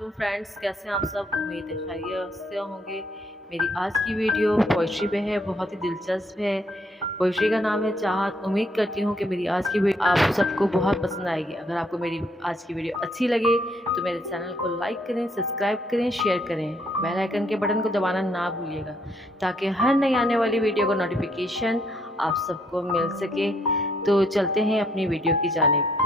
वालेकुम फ्रेंड्स, कैसे हैं आप सब। उम्मीद है खैरियत से होंगे। मेरी आज की वीडियो पोइट्री पे है, बहुत ही दिलचस्प है। पोइट्री का नाम है चाहत। उम्मीद करती हूँ कि मेरी आज की वीडियो आप सबको बहुत पसंद आएगी। अगर आपको मेरी आज की वीडियो अच्छी लगे तो मेरे चैनल को लाइक करें, सब्सक्राइब करें, शेयर करें, बेल आइकन के बटन को दबाना ना भूलिएगा ताकि हर नई आने वाली वीडियो का नोटिफिकेशन आप सबको मिल सके। तो चलते हैं अपनी वीडियो की जानिब।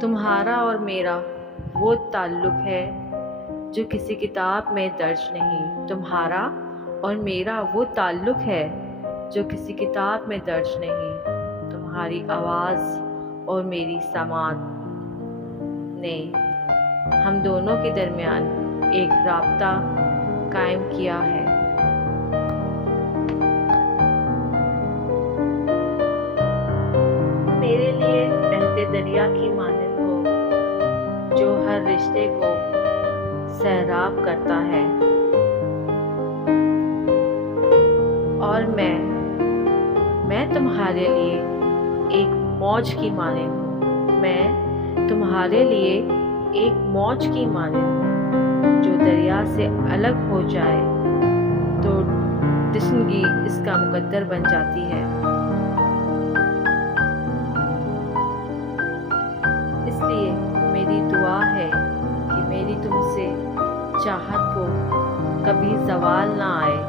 तुम्हारा और मेरा वो ताल्लुक़ है जो किसी किताब में दर्ज नहीं। तुम्हारा और मेरा वो ताल्लुक़ है जो किसी किताब में दर्ज नहीं। तुम्हारी आवाज़ और मेरी समात ने हम दोनों के दरमियान एक राब्ता कायम किया है। मेरे लिए बहते दरिया की मानद हो जो हर रिश्ते को सैराब करता है, और मैं तुम्हारे लिए एक मौज की मानद हूँ। मैं तुम्हारे लिए एक मौज की मानद हूँ जो दरिया से अलग हो जाए तो तशनगी इसका मुकद्दर बन जाती है। इसलिए मेरी दुआ है कि मेरी तुमसे चाहत को कभी ज़वाल ना आए।